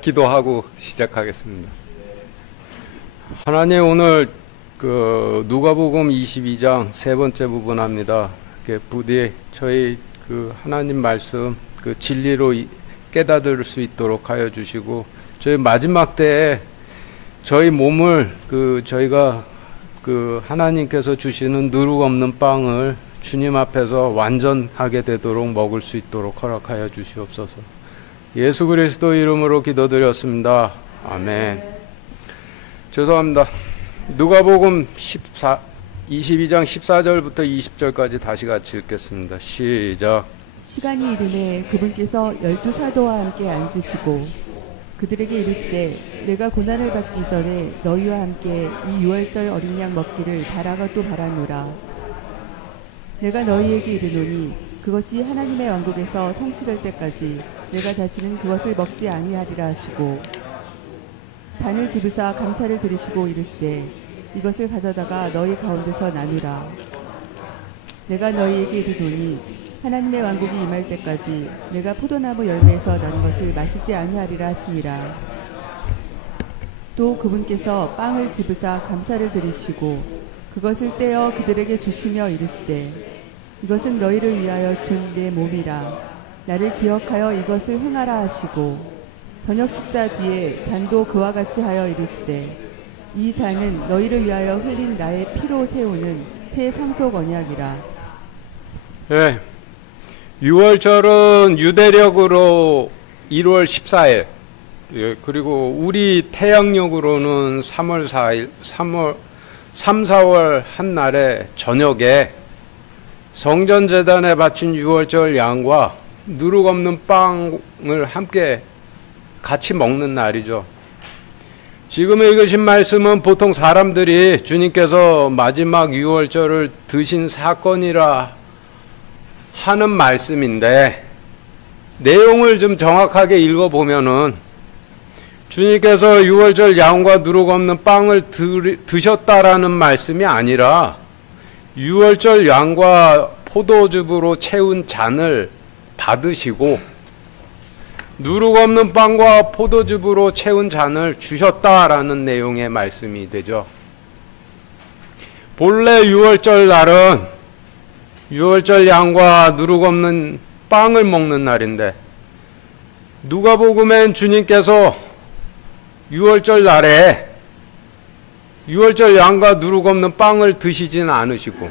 기도하고 시작하겠습니다. 하나님, 오늘 누가복음 22장 세 번째 부분 합니다. 부디 저희 하나님 말씀 진리로 깨닫을 수 있도록 하여 주시고, 저희 마지막 때에 저희 몸을 저희가 하나님께서 주시는 누룩 없는 빵을 주님 앞에서 완전하게 되도록 먹을 수 있도록 허락하여 주시옵소서. 예수 그리스도 이름으로 기도드렸습니다. 아멘. 죄송합니다. 누가복음 22장 14절부터 20절까지 다시 같이 읽겠습니다. 시작. 시간이 이르매 그분께서 12사도와 함께 앉으시고 그들에게 이르시되 내가 고난을 받기 전에 너희와 함께 이 유월절 어린 양 먹기를 바라가 또 바라노라. 내가 너희에게 이르노니 그것이 하나님의 왕국에서 성취될 때까지 내가 다시는 그것을 먹지 아니하리라 하시고, 잔을 집으사 감사를 드리시고 이르시되 이것을 가져다가 너희 가운데서 나누라. 내가 너희에게 이르노니 하나님의 왕국이 임할 때까지 내가 포도나무 열매에서 난 것을 마시지 아니하리라 하시니라. 또 그분께서 빵을 집으사 감사를 드리시고 그것을 떼어 그들에게 주시며 이르시되 이것은 너희를 위하여 준 내 몸이라. 나를 기억하여 이것을 행하라 하시고, 저녁 식사 뒤에 잔도 그와 같이 하여 이르시되 이 잔은 너희를 위하여 흘린 나의 피로 세우는 새 상속 언약이라. 네. 6월절은 유대력으로 1월 14일, 그리고 우리 태양력으로는 3월 4일, 3, 4월 한 날에 저녁에 성전재단에 바친 6월절 양과 누룩 없는 빵을 함께 같이 먹는 날이죠. 지금 읽으신 말씀은 보통 사람들이 주님께서 마지막 6월절을 드신 사건이라 하는 말씀인데, 내용을 좀 정확하게 읽어보면은 주님께서 6월절 양과 누룩 없는 빵을 드셨다라는 말씀이 아니라 6월절 양과 포도즙으로 채운 잔을 받으시고 누룩 없는 빵과 포도즙으로 채운 잔을 주셨다라는 내용의 말씀이 되죠. 본래 6월절 날은 6월절 양과 누룩 없는 빵을 먹는 날인데, 누가복음엔 주님께서 6월절 날에 6월절 양과 누룩 없는 빵을 드시지는 않으시고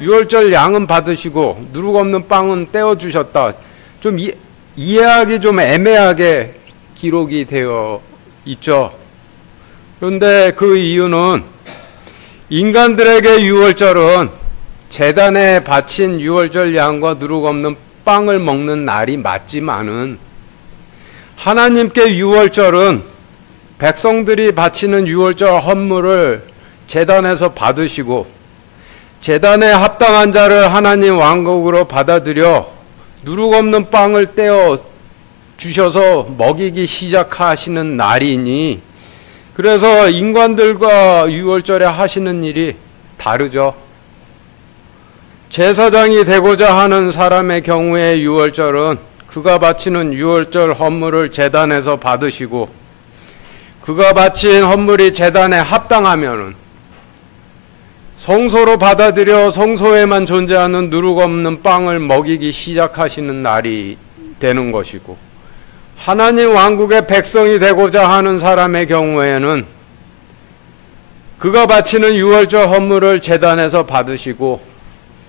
6월절 양은 받으시고 누룩 없는 빵은 떼어주셨다. 좀 이해하기 좀 애매하게 기록이 되어 있죠. 그런데 그 이유는 인간들에게 6월절은 제단에 바친 6월절 양과 누룩 없는 빵을 먹는 날이 맞지만은, 하나님께 6월절은 백성들이 바치는 6월절 헌물을 제단에서 받으시고 제단에 합당한 자를 하나님 왕국으로 받아들여 누룩 없는 빵을 떼어 주셔서 먹이기 시작하시는 날이니, 그래서 인간들과 6월절에 하시는 일이 다르죠. 제사장이 되고자 하는 사람의 경우에 6월절은 그가 바치는 6월절 헌물을 제단에서 받으시고, 그가 바친 헌물이 제단에 합당하면은 성소로 받아들여 성소에만 존재하는 누룩 없는 빵을 먹이기 시작하시는 날이 되는 것이고, 하나님 왕국의 백성이 되고자 하는 사람의 경우에는 그가 바치는 6월절 헌물을 제단에서 받으시고,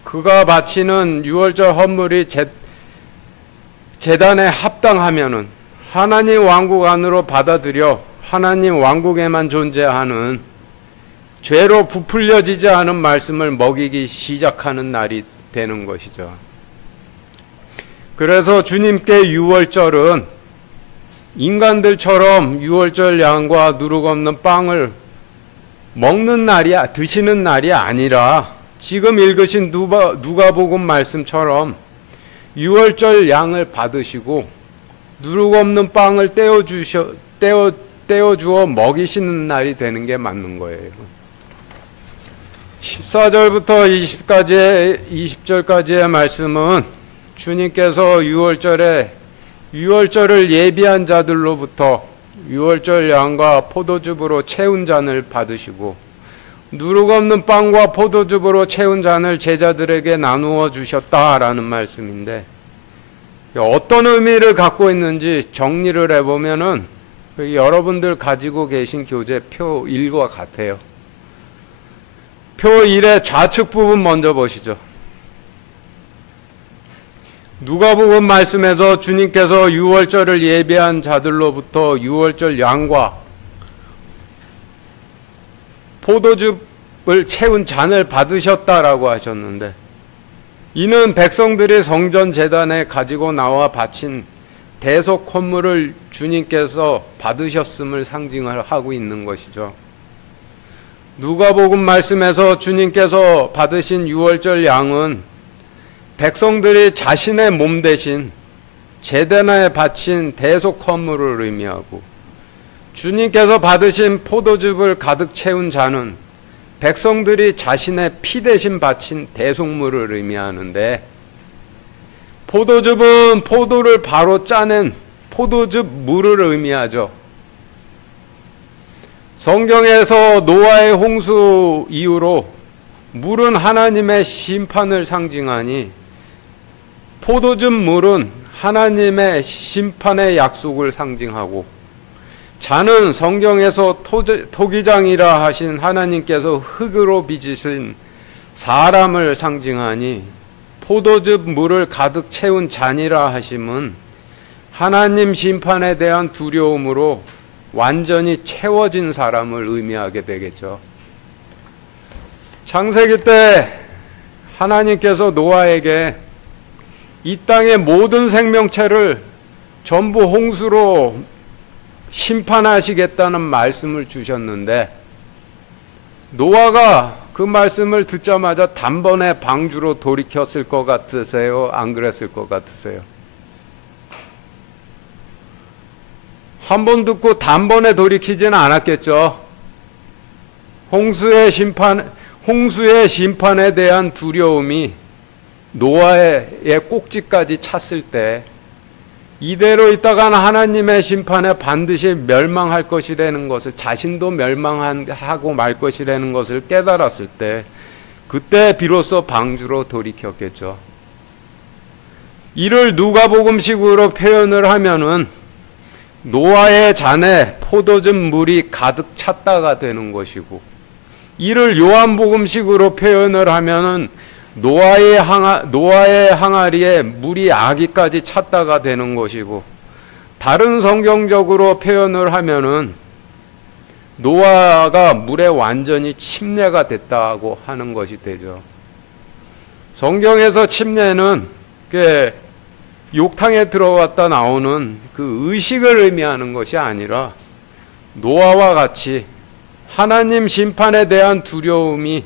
그가 바치는 6월절 헌물이 제단에 합당하면은 하나님 왕국 안으로 받아들여 하나님 왕국에만 존재하는 죄로 부풀려지지 않은 말씀을 먹이기 시작하는 날이 되는 것이죠. 그래서 주님께 6월절은 인간들처럼 6월절 양과 누룩 없는 빵을 먹는 날이, 드시는 날이 아니라 지금 읽으신 누가복음 말씀처럼 6월절 양을 받으시고 누룩 없는 빵을 떼어주어 먹이시는 날이 되는 게 맞는 거예요. 14절부터 20절까지의 말씀은 주님께서 6월절에 유월절을 예비한 자들로부터 유월절 양과 포도즙으로 채운 잔을 받으시고 누룩 없는 빵과 포도즙으로 채운 잔을 제자들에게 나누어 주셨다라는 말씀인데, 어떤 의미를 갖고 있는지 정리를 해보면은 여러분들 가지고 계신 교재 표 1과 같아요. 표 1의 좌측 부분 먼저 보시죠. 누가복음 말씀에서 주님께서 유월절을 예비한 자들로부터 유월절 양과 포도즙을 채운 잔을 받으셨다라고 하셨는데, 이는 백성들이 성전 제단에 가지고 나와 바친 대속 헌물을 주님께서 받으셨음을 상징하고 있는 것이죠. 누가복음 말씀에서 주님께서 받으신 유월절 양은 백성들이 자신의 몸 대신 제단에 바친 대속 헌물을 의미하고, 주님께서 받으신 포도즙을 가득 채운 잔은 백성들이 자신의 피 대신 바친 대속물을 의미하는데, 포도즙은 포도를 바로 짜낸 포도즙 물을 의미하죠. 성경에서 노아의 홍수 이후로 물은 하나님의 심판을 상징하니, 포도즙 물은 하나님의 심판의 약속을 상징하고, 잔은 성경에서 토기장이라 하신 하나님께서 흙으로 빚으신 사람을 상징하니, 포도즙 물을 가득 채운 잔이라 하심은 하나님 심판에 대한 두려움으로 완전히 채워진 사람을 의미하게 되겠죠. 창세기 때 하나님께서 노아에게 이 땅의 모든 생명체를 전부 홍수로 심판하시겠다는 말씀을 주셨는데, 노아가 그 말씀을 듣자마자 단번에 방주로 돌이켰을 것 같으세요? 안 그랬을 것 같으세요? 한 번 듣고 단번에 돌이키지는 않았겠죠. 홍수의 심판에 대한 두려움이 노아의 꼭지까지 찼을 때, 이대로 있다가는 하나님의 심판에 반드시 멸망할 것이라는 것을, 자신도 멸망하고 말 것이라는 것을 깨달았을 때, 그때 비로소 방주로 돌이켰겠죠. 이를 누가복음식으로 표현을 하면은 노아의 잔에 포도즙 물이 가득 찼다가 되는 것이고, 이를 요한복음식으로 표현을 하면은 노아의 항아리에 물이 아기까지 찼다가 되는 것이고, 다른 성경적으로 표현을 하면은 노아가 물에 완전히 침례가 됐다고 하는 것이 되죠. 성경에서 침례는 욕탕에 들어갔다 나오는 그 의식을 의미하는 것이 아니라 노아와 같이 하나님 심판에 대한 두려움에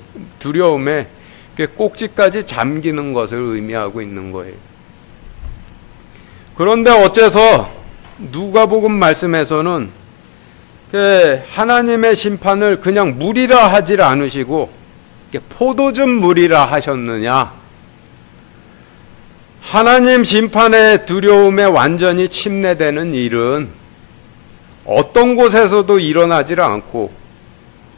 꼭지까지 잠기는 것을 의미하고 있는 거예요. 그런데 어째서 누가복음 말씀에서는 하나님의 심판을 그냥 물이라 하질 않으시고 포도즙 물이라 하셨느냐? 하나님 심판의 두려움에 완전히 침례되는 일은 어떤 곳에서도 일어나질 않고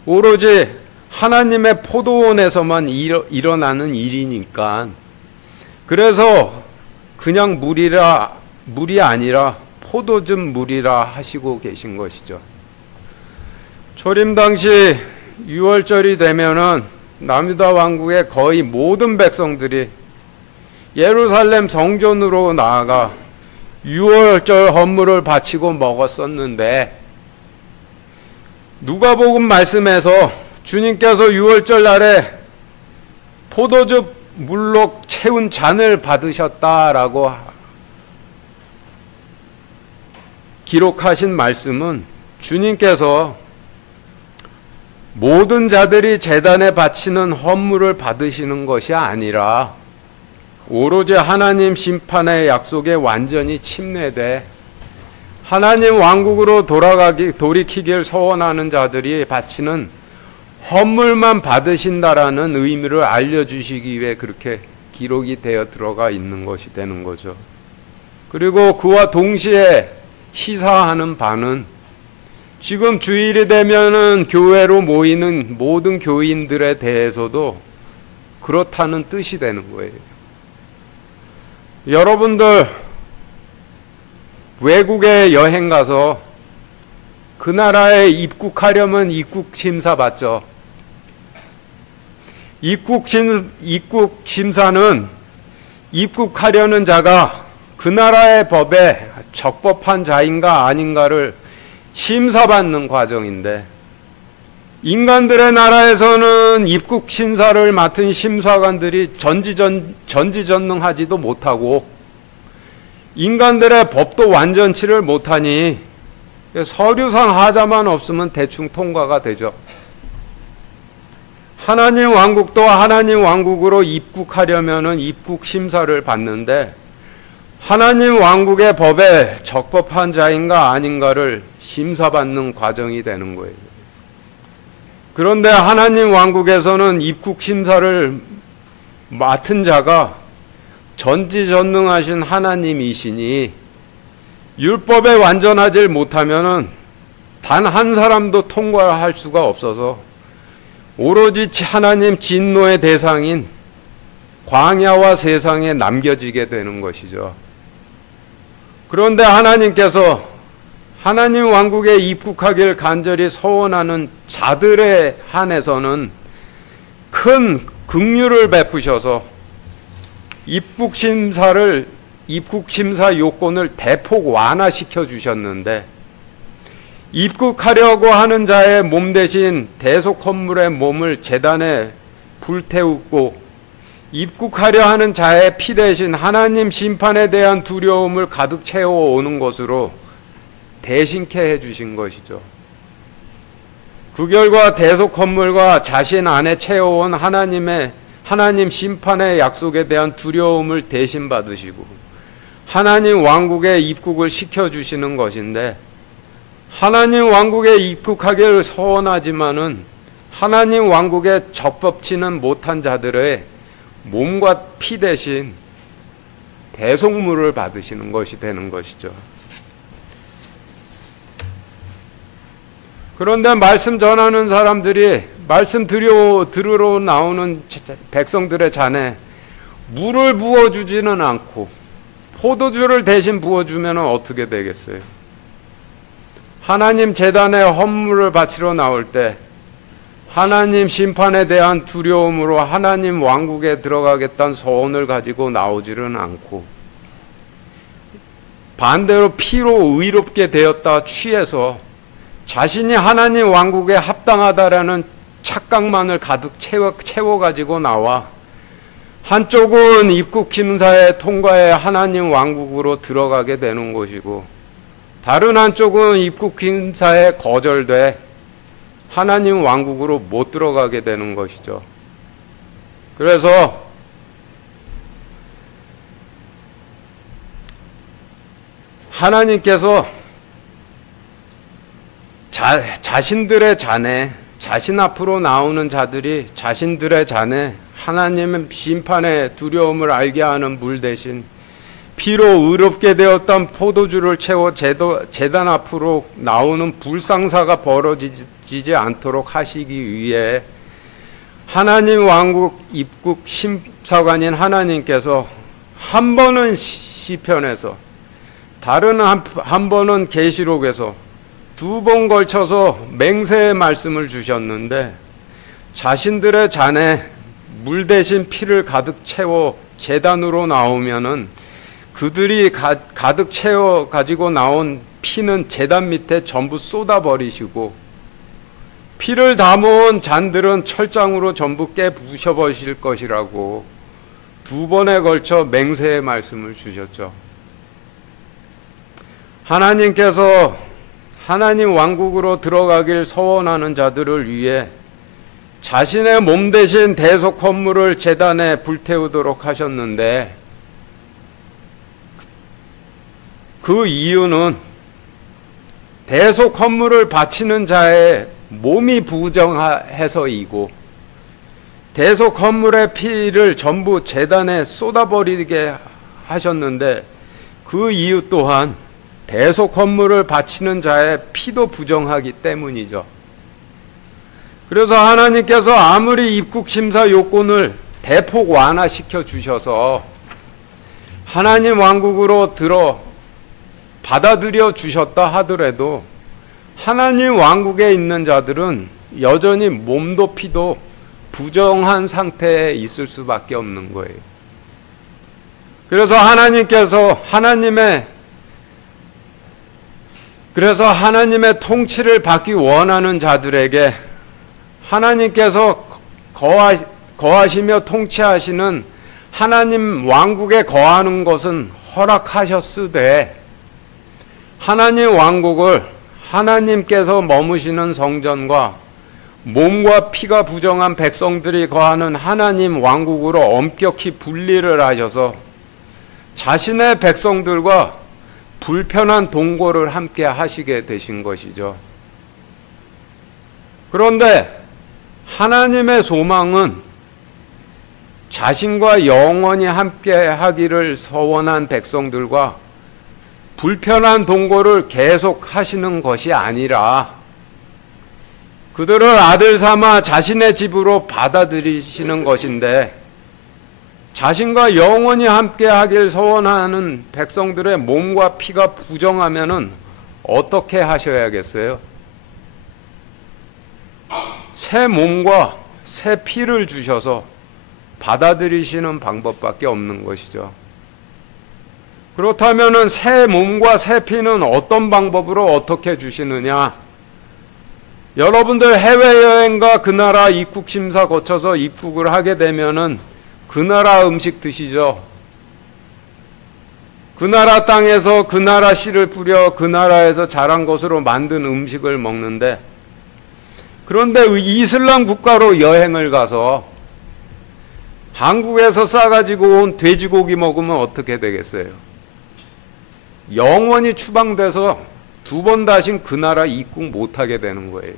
오로지 하나님의 포도원에서만 일어나는 일이니까, 그래서 그냥 물이 아니라 포도즙 물이라 하시고 계신 것이죠. 초림 당시 유월절이 되면은 남유다 왕국의 거의 모든 백성들이 예루살렘 성전으로 나아가 유월절 헌물을 바치고 먹었었는데, 누가복음 말씀에서 주님께서 유월절 날에 포도즙 물로 채운 잔을 받으셨다라고 기록하신 말씀은 주님께서 모든 자들이 제단에 바치는 헌물을 받으시는 것이 아니라 오로지 하나님 심판의 약속에 완전히 침례돼 하나님 왕국으로 돌이키길 소원하는 자들이 바치는 헌물만 받으신다라는 의미를 알려주시기 위해 그렇게 기록이 되어 들어가 있는 것이 되는 거죠. 그리고 그와 동시에 시사하는 바는 지금 주일이 되면은 교회로 모이는 모든 교인들에 대해서도 그렇다는 뜻이 되는 거예요. 여러분들 외국에 여행 가서 그 나라에 입국하려면 입국 심사 받죠. 입국 심사는 입국하려는 자가 그 나라의 법에 적법한 자인가 아닌가를 심사받는 과정인데, 인간들의 나라에서는 입국 심사를 맡은 심사관들이 전지전능하지도 못하고 인간들의 법도 완전치를 못하니 서류상 하자만 없으면 대충 통과가 되죠. 하나님 왕국도 하나님 왕국으로 입국하려면은 입국 심사를 받는데, 하나님 왕국의 법에 적법한 자인가 아닌가를 심사받는 과정이 되는 거예요. 그런데 하나님 왕국에서는 입국 심사를 맡은 자가 전지전능하신 하나님이시니 율법에 완전하지 못하면은 단 한 사람도 통과할 수가 없어서 오로지 하나님 진노의 대상인 광야와 세상에 남겨지게 되는 것이죠. 그런데 하나님께서 하나님 왕국에 입국하길 간절히 소원하는 자들에 한해서는 큰 긍휼을 베푸셔서 입국심사 요건을 대폭 완화시켜 주셨는데, 입국하려고 하는 자의 몸 대신 대속 건물의 몸을 제단에 불태우고, 입국하려 하는 자의 피 대신 하나님 심판에 대한 두려움을 가득 채워오는 것으로 대신케 해주신 것이죠. 그 결과 대속 건물과 자신 안에 채워온 하나님 심판의 약속에 대한 두려움을 대신 받으시고 하나님 왕국에 입국을 시켜주시는 것인데, 하나님 왕국에 입국하기를 소원하지만은 하나님 왕국에 접법치는 못한 자들의 몸과 피 대신 대속물을 받으시는 것이 되는 것이죠. 그런데 말씀 전하는 사람들이 말씀 들으러 나오는 백성들의 잔에 물을 부어주지는 않고 포도주를 대신 부어주면 어떻게 되겠어요? 하나님 제단에 헌물을 바치러 나올 때 하나님 심판에 대한 두려움으로 하나님 왕국에 들어가겠다는 소원을 가지고 나오지는 않고, 반대로 피로 의롭게 되었다 취해서 자신이 하나님 왕국에 합당하다라는 착각만을 가득 채워가지고 나와 한쪽은 입국 심사에 통과해 하나님 왕국으로 들어가게 되는 것이고, 다른 한쪽은 입국 심사에 거절돼 하나님 왕국으로 못 들어가게 되는 것이죠. 그래서 하나님께서 자신들의 잔에, 자신 앞으로 나오는 자들이 자신들의 잔에 하나님의 심판의 두려움을 알게 하는 물 대신 피로 의롭게 되었던 포도주를 채워 제단 앞으로 나오는 불상사가 벌어지지 않도록 하시기 위해 하나님 왕국 입국 심사관인 하나님께서 한 번은 시편에서, 다른 한 번은 계시록에서 두 번 걸쳐서 맹세의 말씀을 주셨는데, 자신들의 잔에 물 대신 피를 가득 채워 제단으로 나오면은 그들이 가득 채워 가지고 나온 피는 제단 밑에 전부 쏟아버리시고, 피를 담아온 잔들은 철장으로 전부 깨부셔버리실 것이라고 두 번에 걸쳐 맹세의 말씀을 주셨죠. 하나님께서 하나님 왕국으로 들어가길 소원하는 자들을 위해 자신의 몸 대신 대속 헌물을 제단에 불태우도록 하셨는데, 그 이유는 대속 헌물을 바치는 자의 몸이 부정해서이고, 대속 헌물의 피를 전부 제단에 쏟아버리게 하셨는데, 그 이유 또한 대속 헌물을 바치는 자의 피도 부정하기 때문이죠. 그래서 하나님께서 아무리 입국 심사 요건을 대폭 완화시켜 주셔서 하나님 왕국으로 받아들여 주셨다 하더라도 하나님 왕국에 있는 자들은 여전히 몸도 피도 부정한 상태에 있을 수밖에 없는 거예요. 그래서 하나님의 통치를 받기 원하는 자들에게 하나님께서 거하시며 통치하시는 하나님 왕국에 거하는 것은 허락하셨으되 하나님 왕국을 하나님께서 머무시는 성전과 몸과 피가 부정한 백성들이 거하는 하나님 왕국으로 엄격히 분리를 하셔서 자신의 백성들과 불편한 동거를 함께 하시게 되신 것이죠. 그런데 하나님의 소망은 자신과 영원히 함께 하기를 서원한 백성들과 불편한 동거를 계속 하시는 것이 아니라 그들을 아들 삼아 자신의 집으로 받아들이시는 것인데, 자신과 영원히 함께 하길 서원하는 백성들의 몸과 피가 부정하면은 어떻게 하셔야겠어요? 새 몸과 새 피를 주셔서 받아들이시는 방법밖에 없는 것이죠. 그렇다면은 새 몸과 새 피는 어떤 방법으로 어떻게 주시느냐? 여러분들 해외여행과 그 나라 입국 심사 거쳐서 입국을 하게 되면은 그 나라 음식 드시죠. 그 나라 땅에서 그 나라 씨를 뿌려 그 나라에서 자란 것으로 만든 음식을 먹는데, 그런데 이슬람 국가로 여행을 가서 한국에서 싸가지고 온 돼지고기 먹으면 어떻게 되겠어요? 영원히 추방돼서 두 번 다신 그 나라 입국 못하게 되는 거예요.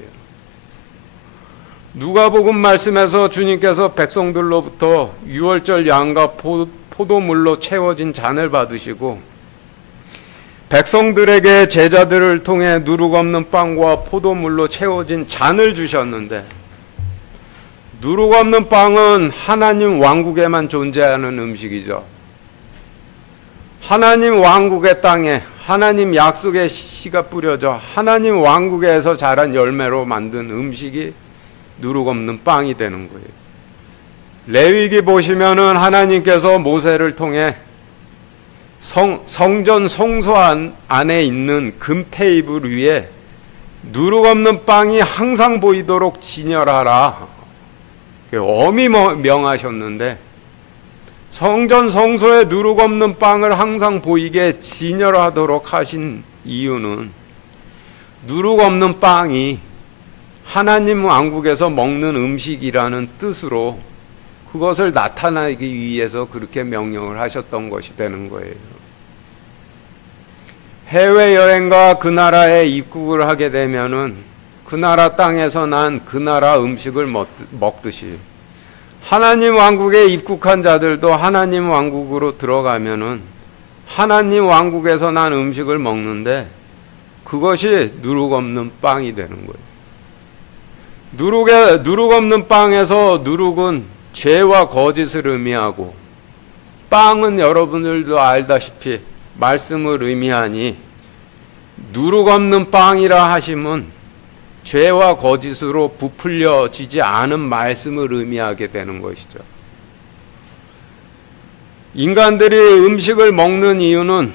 누가복음 말씀에서 주님께서 백성들로부터 유월절 양과 포도물로 채워진 잔을 받으시고 백성들에게 제자들을 통해 누룩 없는 빵과 포도물로 채워진 잔을 주셨는데, 누룩 없는 빵은 하나님 왕국에만 존재하는 음식이죠. 하나님 왕국의 땅에 하나님 약속의 씨가 뿌려져 하나님 왕국에서 자란 열매로 만든 음식이 누룩 없는 빵이 되는 거예요. 레위기 보시면은 하나님께서 모세를 통해 성전 성소 안에 있는 금 테이블 위에 누룩 없는 빵이 항상 보이도록 진열하라, 엄히 명하셨는데, 성전 성소에 누룩 없는 빵을 항상 보이게 진열하도록 하신 이유는 누룩 없는 빵이 하나님 왕국에서 먹는 음식이라는 뜻으로 그것을 나타내기 위해서 그렇게 명령을 하셨던 것이 되는 거예요. 해외여행과 그 나라에 입국을 하게 되면은 그 나라 땅에서 난 그 나라 음식을 먹듯이 하나님 왕국에 입국한 자들도 하나님 왕국으로 들어가면은 하나님 왕국에서 난 음식을 먹는데 그것이 누룩 없는 빵이 되는 거예요. 누룩 없는 빵에서 누룩은 죄와 거짓을 의미하고, 빵은 여러분들도 알다시피 말씀을 의미하니 누룩 없는 빵이라 하심은 죄와 거짓으로 부풀려지지 않은 말씀을 의미하게 되는 것이죠. 인간들이 음식을 먹는 이유는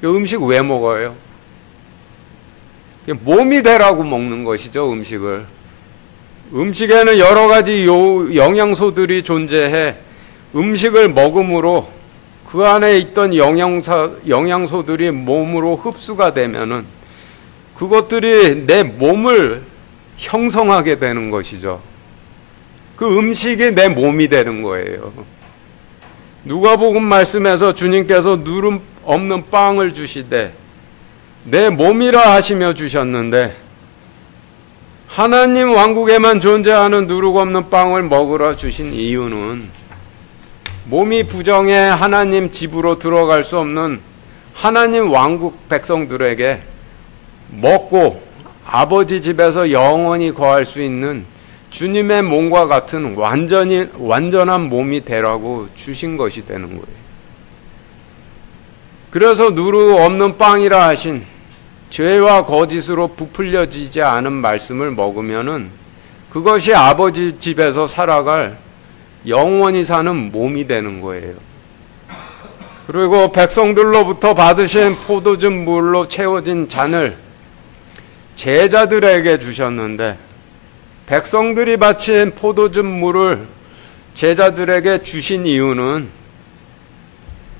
그 음식 왜 먹어요? 몸이 되라고 먹는 것이죠. 음식에는 여러 가지 영양소들이 존재해 음식을 먹음으로 그 안에 있던 영양소들이 몸으로 흡수가 되면은 그것들이 내 몸을 형성하게 되는 것이죠. 그 음식이 내 몸이 되는 거예요. 누가복음 말씀에서 주님께서 누룩 없는 빵을 주시되 내 몸이라 하시며 주셨는데, 하나님 왕국에만 존재하는 누룩 없는 빵을 먹으라 주신 이유는 몸이 부정해 하나님 집으로 들어갈 수 없는 하나님 왕국 백성들에게 먹고 아버지 집에서 영원히 거할 수 있는 주님의 몸과 같은 완전한 몸이 되라고 주신 것이 되는 거예요. 그래서 누루 없는 빵이라 하신 죄와 거짓으로 부풀려지지 않은 말씀을 먹으면은 그것이 아버지 집에서 살아갈 영원히 사는 몸이 되는 거예요. 그리고 백성들로부터 받으신 포도즙 물로 채워진 잔을 제자들에게 주셨는데, 백성들이 바친 포도즙 물을 제자들에게 주신 이유는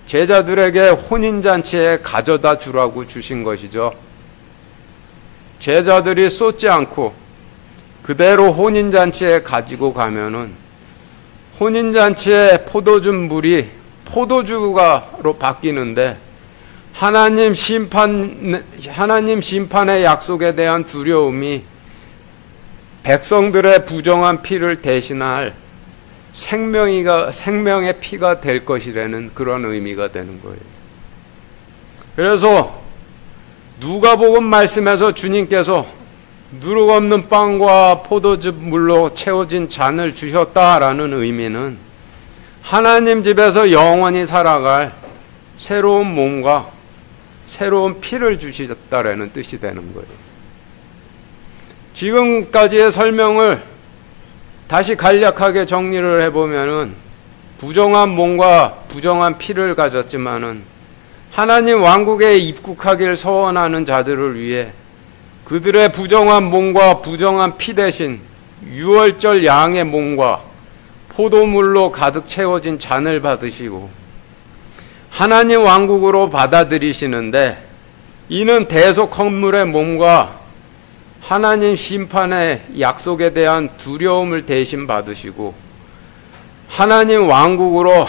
제자들에게 혼인잔치에 가져다 주라고 주신 것이죠. 제자들이 쏟지 않고 그대로 혼인잔치에 가지고 가면은 혼인잔치의 포도즙 물이 포도주로 바뀌는데 하나님 심판의 약속에 대한 두려움이 백성들의 부정한 피를 대신할 생명의 피가 될 것이라는 그런 의미가 되는 거예요. 그래서 누가복음 말씀에서 주님께서 누룩 없는 빵과 포도즙 물로 채워진 잔을 주셨다라는 의미는 하나님 집에서 영원히 살아갈 새로운 몸과 새로운 피를 주셨다라는 뜻이 되는 거예요. 지금까지의 설명을 다시 간략하게 정리를 해보면은 부정한 몸과 부정한 피를 가졌지만은 하나님 왕국에 입국하길 소원하는 자들을 위해 그들의 부정한 몸과 부정한 피 대신 유월절 양의 몸과 포도물로 가득 채워진 잔을 받으시고 하나님 왕국으로 받아들이시는데, 이는 대속 헌물의 몸과 하나님 심판의 약속에 대한 두려움을 대신 받으시고 하나님 왕국으로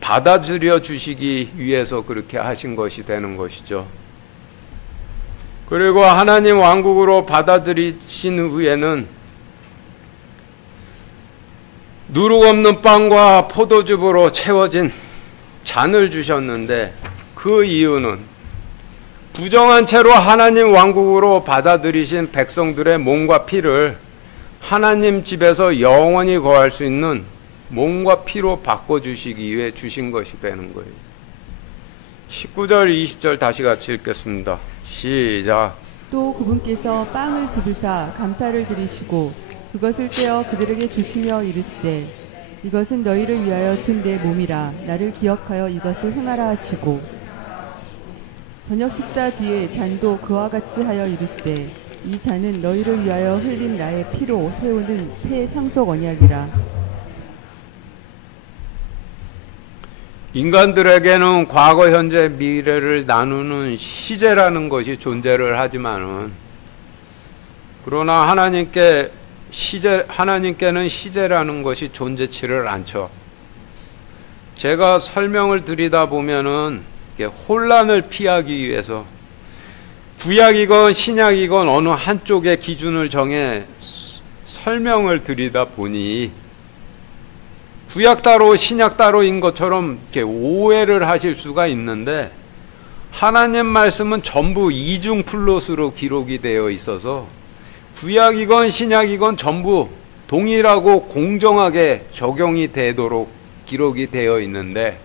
받아들여 주시기 위해서 그렇게 하신 것이 되는 것이죠. 그리고 하나님 왕국으로 받아들이신 후에는 누룩 없는 빵과 포도즙으로 채워진 잔을 주셨는데, 그 이유는 부정한 채로 하나님 왕국으로 받아들이신 백성들의 몸과 피를 하나님 집에서 영원히 거할 수 있는 몸과 피로 바꿔주시기 위해 주신 것이 되는 거예요. 19절 20절 다시 같이 읽겠습니다. 시작. 또 그분께서 빵을 집으사 감사를 드리시고 그것을 떼어 그들에게 주시며 이르시되 이것은 너희를 위하여 준 내 몸이라. 나를 기억하여 이것을 행하라 하시고 저녁 식사 뒤에 잔도 그와 같이 하여 이르시되 이 잔은 너희를 위하여 흘린 나의 피로 세우는 새 상속 언약이라. 인간들에게는 과거, 현재, 미래를 나누는 시제라는 것이 존재를 하지만은, 그러나 하나님께는 시제라는 것이 존재치를 않죠. 제가 설명을 드리다 보면은 혼란을 피하기 위해서 구약이건 신약이건 어느 한쪽의 기준을 정해 설명을 드리다 보니 구약 따로 신약 따로인 것처럼 이렇게 오해를 하실 수가 있는데, 하나님 말씀은 전부 이중 플롯으로 기록이 되어 있어서 구약이건 신약이건 전부 동일하고 공정하게 적용이 되도록 기록이 되어 있는데,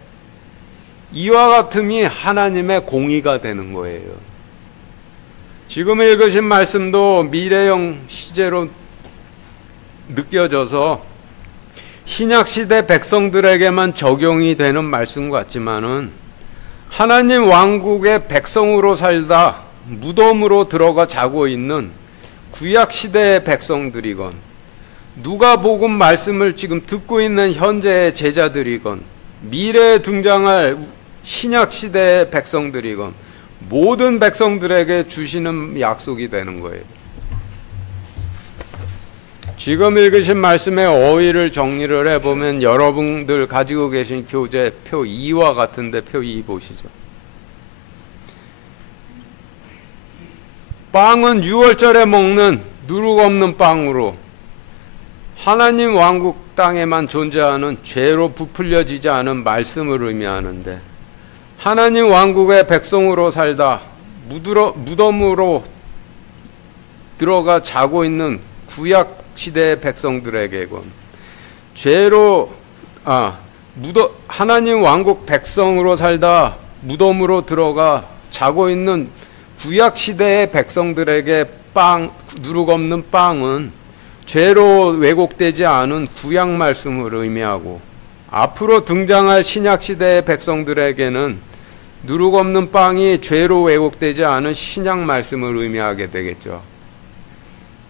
이와 같음이 하나님의 공의가 되는 거예요. 지금 읽으신 말씀도 미래형 시제로 느껴져서 신약시대 백성들에게만 적용이 되는 말씀 같지만은 하나님 왕국의 백성으로 살다 무덤으로 들어가 자고 있는 구약시대의 백성들이건 누가복음 말씀을 지금 듣고 있는 현재의 제자들이건 미래에 등장할 신약시대의 백성들이건 모든 백성들에게 주시는 약속이 되는 거예요. 지금 읽으신 말씀의 어휘를 정리를 해보면 여러분들 가지고 계신 교재 표 2와 같은데 표 2 보시죠. 빵은 유월절에 먹는 누룩 없는 빵으로 하나님 왕국 땅에만 존재하는 죄로 부풀려지지 않은 말씀을 의미하는데, 하나님 왕국의 백성으로 살다 무덤으로 들어가 자고 있는 구약 시대의 백성들에게건 하나님 왕국 백성으로 살다 무덤으로 들어가 자고 있는 구약 시대의 백성들에게 누룩없는 빵은 죄로 왜곡되지 않은 구약 말씀을 의미하고, 앞으로 등장할 신약 시대의 백성들에게는 누룩없는 빵이 죄로 왜곡되지 않은 신약 말씀을 의미하게 되겠죠.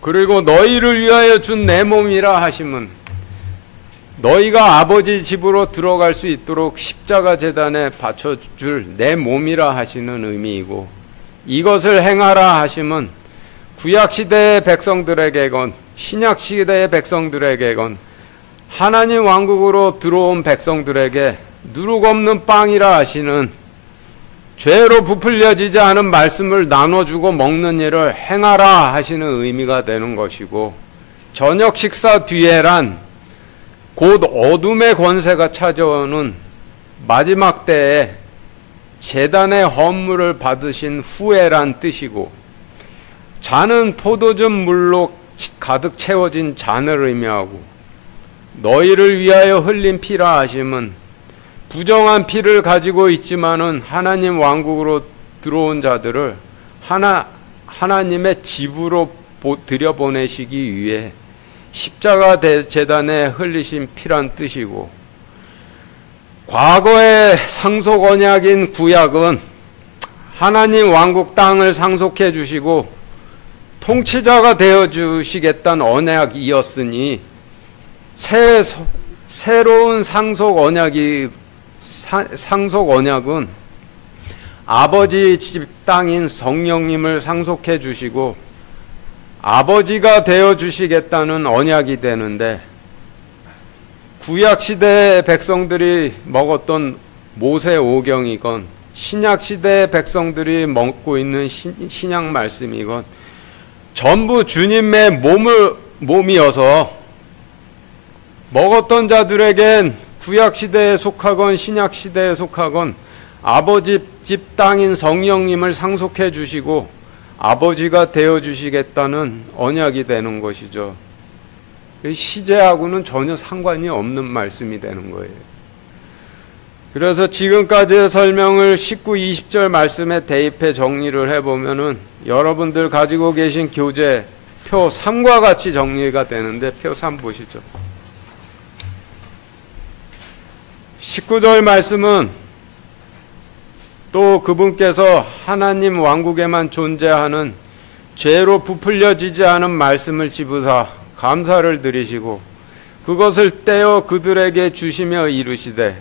그리고 너희를 위하여 준 내 몸이라 하심은 너희가 아버지 집으로 들어갈 수 있도록 십자가 제단에 바쳐줄 내 몸이라 하시는 의미이고, 이것을 행하라 하심은 구약시대의 백성들에게건 신약시대의 백성들에게건 하나님 왕국으로 들어온 백성들에게 누룩없는 빵이라 하시는 죄로 부풀려지지 않은 말씀을 나눠주고 먹는 일을 행하라 하시는 의미가 되는 것이고, 저녁 식사 뒤에란 곧 어둠의 권세가 찾아오는 마지막 때에 제단의 헌물을 받으신 후에란 뜻이고, 잔은 포도즙 물로 가득 채워진 잔을 의미하고, 너희를 위하여 흘린 피라 하심은 부정한 피를 가지고 있지만은 하나님 왕국으로 들어온 자들을 하나님의 집으로 들여보내시기 위해 십자가 제단에 흘리신 피란 뜻이고, 과거의 상속 언약인 구약은 하나님 왕국 땅을 상속해 주시고 통치자가 되어 주시겠다는 언약이었으니, 새로운 상속 언약은 아버지 집 땅인 성령님을 상속해 주시고 아버지가 되어 주시겠다는 언약이 되는데, 구약시대의 백성들이 먹었던 모세 오경이건 신약시대의 백성들이 먹고 있는 신약 말씀이건 전부 주님의 몸이어서 먹었던 자들에겐 구약시대에 속하건 신약시대에 속하건 아버지 집 땅인 성령님을 상속해 주시고 아버지가 되어 주시겠다는 언약이 되는 것이죠. 시제하고는 전혀 상관이 없는 말씀이 되는 거예요. 그래서 지금까지의 설명을 19, 20절 말씀에 대입해 정리를 해보면은 여러분들 가지고 계신 교재 표 3과 같이 정리가 되는데, 표 3 보시죠. 19절 말씀은 또 그분께서 하나님 왕국에만 존재하는 죄로 부풀려지지 않은 말씀을 집으사 감사를 드리시고 그것을 떼어 그들에게 주시며 이르시되,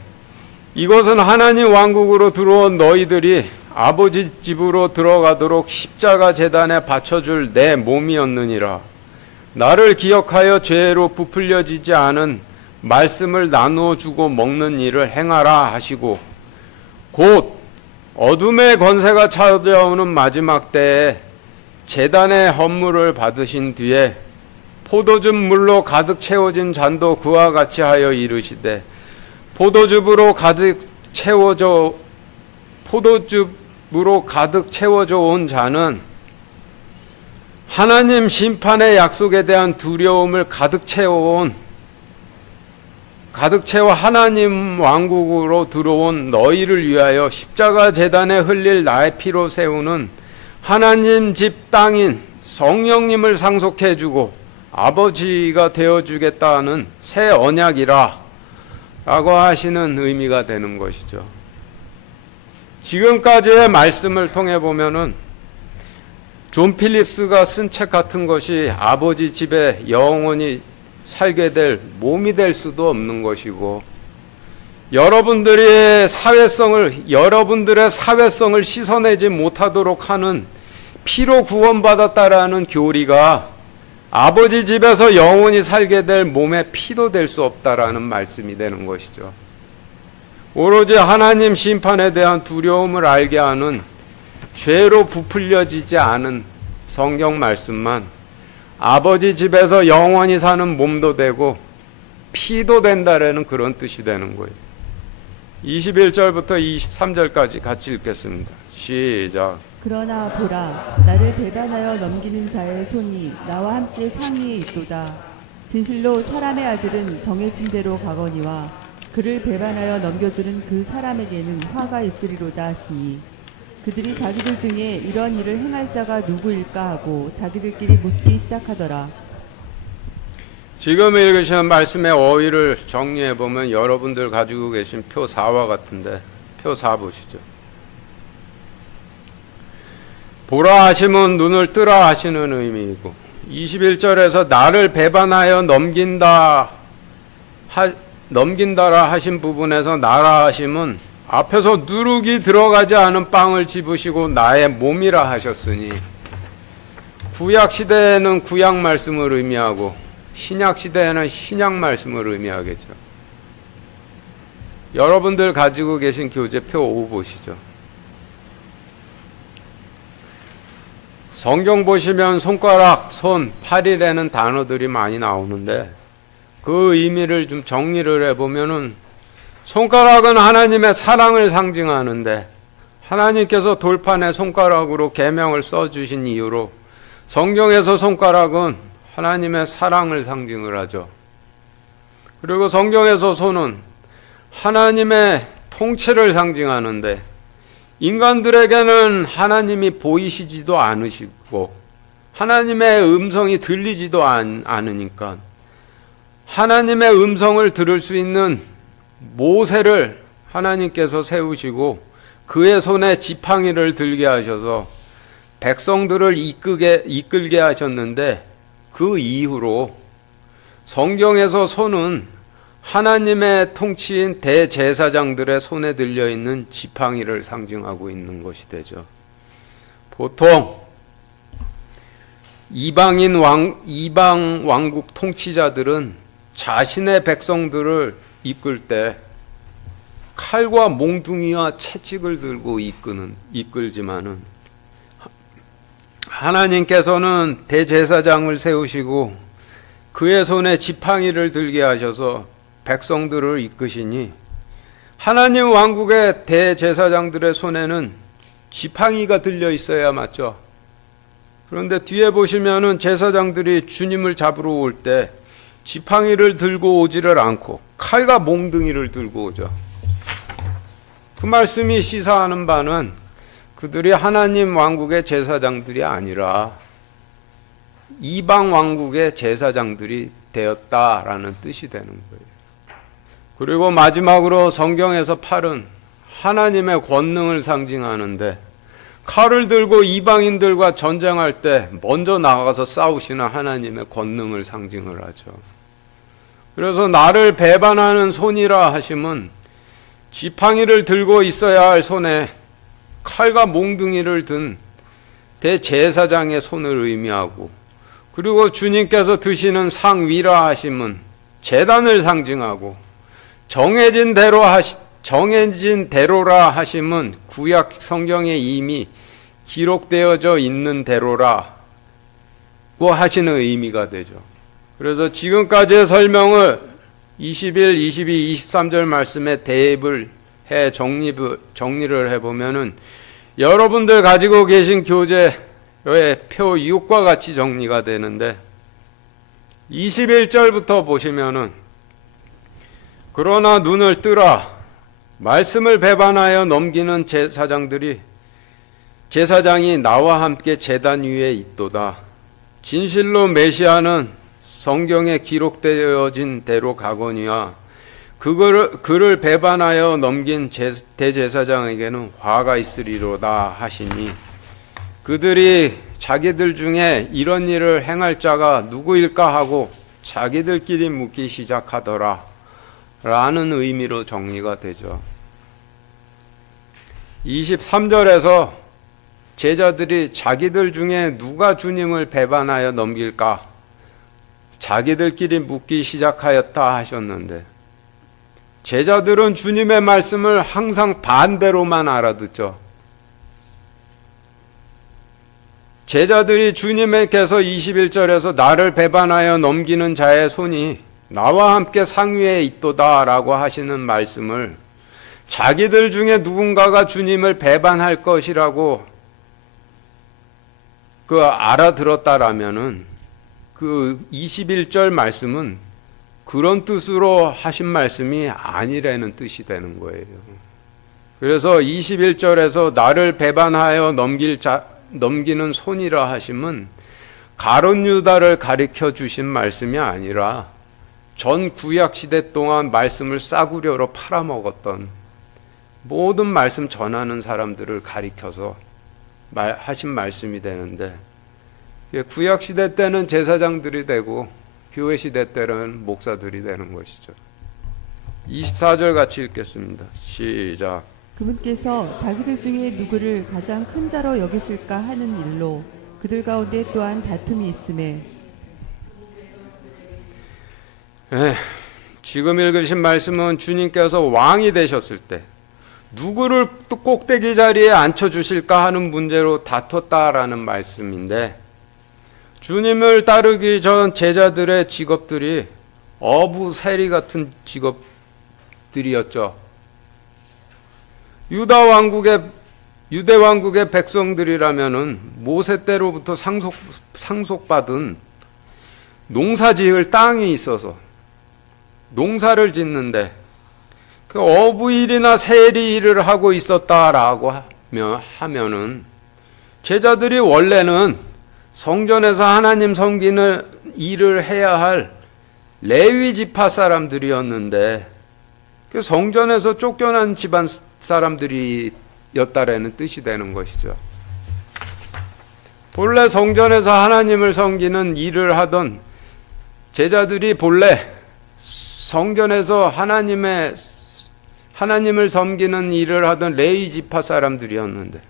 이것은 하나님 왕국으로 들어온 너희들이 아버지 집으로 들어가도록 십자가 제단에 바쳐줄 내 몸이었느니라. 나를 기억하여 죄로 부풀려지지 않은 말씀을 나누어 주고 먹는 일을 행하라 하시고, 곧 어둠의 권세가 찾아오는 마지막 때에 제단의 헌물을 받으신 뒤에 포도즙 물로 가득 채워진 잔도 그와 같이 하여 이르시되, 포도즙으로 가득 채워져 온 잔은 하나님 심판의 약속에 대한 두려움을 가득 채워 하나님 왕국으로 들어온 너희를 위하여 십자가 제단에 흘릴 나의 피로 세우는 하나님 집 땅인 성령님을 상속해 주고 아버지가 되어 주겠다는 새 언약이라 라고 하시는 의미가 되는 것이죠. 지금까지의 말씀을 통해 보면은 존 필립스가 쓴 책 같은 것이 아버지 집에 영원히 살게 될 몸이 될 수도 없는 것이고, 여러분들의 사회성을 씻어내지 못하도록 하는 피로 구원받았다라는 교리가 아버지 집에서 영원히 살게 될 몸의 피도 될 수 없다라는 말씀이 되는 것이죠. 오로지 하나님 심판에 대한 두려움을 알게 하는 죄로 부풀려지지 않은 성경 말씀만 아버지 집에서 영원히 사는 몸도 되고 피도 된다라는 그런 뜻이 되는 거예요. 21절부터 23절까지 같이 읽겠습니다. 시작. 그러나 보라, 나를 배반하여 넘기는 자의 손이 나와 함께 상위에 있도다. 진실로 사람의 아들은 정해진 대로 가거니와 그를 배반하여 넘겨주는 그 사람에게는 화가 있으리로다 하시니 그들이 자기들 중에 이런 일을 행할 자가 누구일까 하고 자기들끼리 묻기 시작하더라. 지금 읽으신 말씀의 어휘를 정리해 보면 여러분들 가지고 계신 표 4와 같은데, 표 4 보시죠. 보라 하시면 눈을 뜨라 하시는 의미이고, 21절에서 나를 배반하여 넘긴다라 하신 부분에서 나라 하심은 앞에서 누룩이 들어가지 않은 빵을 집으시고 나의 몸이라 하셨으니, 구약 시대에는 구약 말씀을 의미하고 신약 시대에는 신약 말씀을 의미하겠죠. 여러분들 가지고 계신 교재표 5 보시죠. 성경 보시면 손가락, 손, 팔이라는 단어들이 많이 나오는데 그 의미를 좀 정리를 해보면은 손가락은 하나님의 사랑을 상징하는데 하나님께서 돌판에 손가락으로 계명을 써주신 이유로 성경에서 손가락은 하나님의 사랑을 상징을 하죠. 그리고 성경에서 손은 하나님의 통치를 상징하는데 인간들에게는 하나님이 보이시지도 않으시고 하나님의 음성이 들리지도 않으니까 하나님의 음성을 들을 수 있는 모세를 하나님께서 세우시고 그의 손에 지팡이를 들게 하셔서 백성들을 이끌게 하셨는데 그 이후로 성경에서 손은 하나님의 통치인 대제사장들의 손에 들려있는 지팡이를 상징하고 있는 것이 되죠. 보통 이방 왕국 통치자들은 자신의 백성들을 이끌 때 칼과 몽둥이와 채찍을 들고 이끌지만은 하나님께서는 대제사장을 세우시고 그의 손에 지팡이를 들게 하셔서 백성들을 이끄시니 하나님 왕국의 대제사장들의 손에는 지팡이가 들려 있어야 맞죠. 그런데 뒤에 보시면은 제사장들이 주님을 잡으러 올 때 지팡이를 들고 오지를 않고 칼과 몽둥이를 들고 오죠. 그 말씀이 시사하는 바는 그들이 하나님 왕국의 제사장들이 아니라 이방 왕국의 제사장들이 되었다라는 뜻이 되는 거예요. 그리고 마지막으로 성경에서 팔은 하나님의 권능을 상징하는데 칼을 들고 이방인들과 전쟁할 때 먼저 나가서 싸우시는 하나님의 권능을 상징을 하죠. 그래서 나를 배반하는 손이라 하심은 지팡이를 들고 있어야 할 손에 칼과 몽둥이를 든 대제사장의 손을 의미하고 그리고 주님께서 드시는 상위라 하심은 제단을 상징하고 정해진 대로라 하심은 구약 성경에 이미 기록되어져 있는 대로라고 하시는 의미가 되죠. 그래서 지금까지의 설명을 21, 22, 23절 말씀에 대입을 해 정리를 해보면은 여러분들 가지고 계신 교재의 표 6과 같이 정리가 되는데 21절부터 보시면은 그러나 눈을 뜨라 말씀을 배반하여 넘기는 제사장이 나와 함께 제단 위에 있도다. 진실로 메시아는 성경에 기록되어진 대로 가거니와 그를 배반하여 넘긴 대제사장에게는 화가 있으리로다 하시니 그들이 자기들 중에 이런 일을 행할 자가 누구일까 하고 자기들끼리 묻기 시작하더라 라는 의미로 정리가 되죠. 23절에서 제자들이 자기들 중에 누가 주님을 배반하여 넘길까 자기들끼리 묻기 시작하였다 하셨는데 제자들은 주님의 말씀을 항상 반대로만 알아듣죠. 제자들이 주님께서 21절에서 나를 배반하여 넘기는 자의 손이 나와 함께 상위에 있도다 라고 하시는 말씀을 자기들 중에 누군가가 주님을 배반할 것이라고 알아들었다라면은 그 21절 말씀은 그런 뜻으로 하신 말씀이 아니라는 뜻이 되는 거예요. 그래서 21절에서 나를 배반하여 넘기는 손이라 하심은 가룟 유다를 가리켜 주신 말씀이 아니라 전 구약 시대 동안 말씀을 싸구려로 팔아먹었던 모든 말씀 전하는 사람들을 가리켜서 하신 말씀이 되는데, 구약 시대 때는 제사장들이 되고 교회 시대 때는 목사들이 되는 것이죠. 24절 같이 읽겠습니다. 시작. 그분께서 자기들 중에 누구를 가장 큰 자로 여기실까 하는 일로 그들 가운데 또한 다툼이 있음에. 지금 읽으신 말씀은 주님께서 왕이 되셨을 때 누구를 또 꼭대기 자리에 앉혀주실까 하는 문제로 다퉜다라는 말씀인데, 주님을 따르기 전 제자들의 직업들이 어부 세리 같은 직업들이었죠. 유대 왕국의 백성들이라면은 모세 때로부터 상속받은 농사지을 땅이 있어서 농사를 짓는데 그 어부일이나 세리 일을 하고 있었다라고 하면은 제자들이 원래는 성전에서 하나님 섬기는 일을 해야 할 레위 지파 사람들이었는데 그 성전에서 쫓겨난 집안 사람들이었다라는 뜻이 되는 것이죠. 본래 성전에서 하나님을 섬기는 일을 하던 제자들이 본래 성전에서 하나님을 섬기는 일을 하던 레위 지파 사람들이었는데,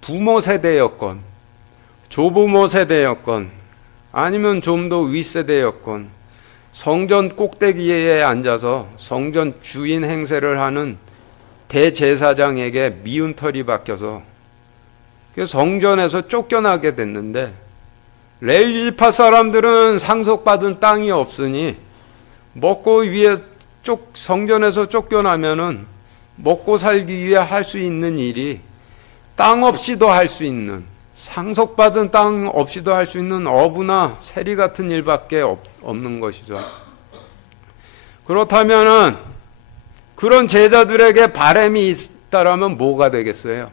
부모 세대였건 조부모 세대였건 아니면 좀 더 윗세대였건 성전 꼭대기에 앉아서 성전 주인 행세를 하는 대제사장에게 미운 털이 박혀서 성전에서 쫓겨나게 됐는데, 레위 지파 사람들은 상속받은 땅이 없으니 먹고 위에 성전에서 쫓겨나면은 먹고 살기 위해 할 수 있는 일이 땅 없이도 할 수 있는, 상속받은 땅 없이도 할 수 있는 어부나 세리 같은 일밖에 없는 것이죠. 그렇다면은 그런 제자들에게 바람이 있다라면 뭐가 되겠어요?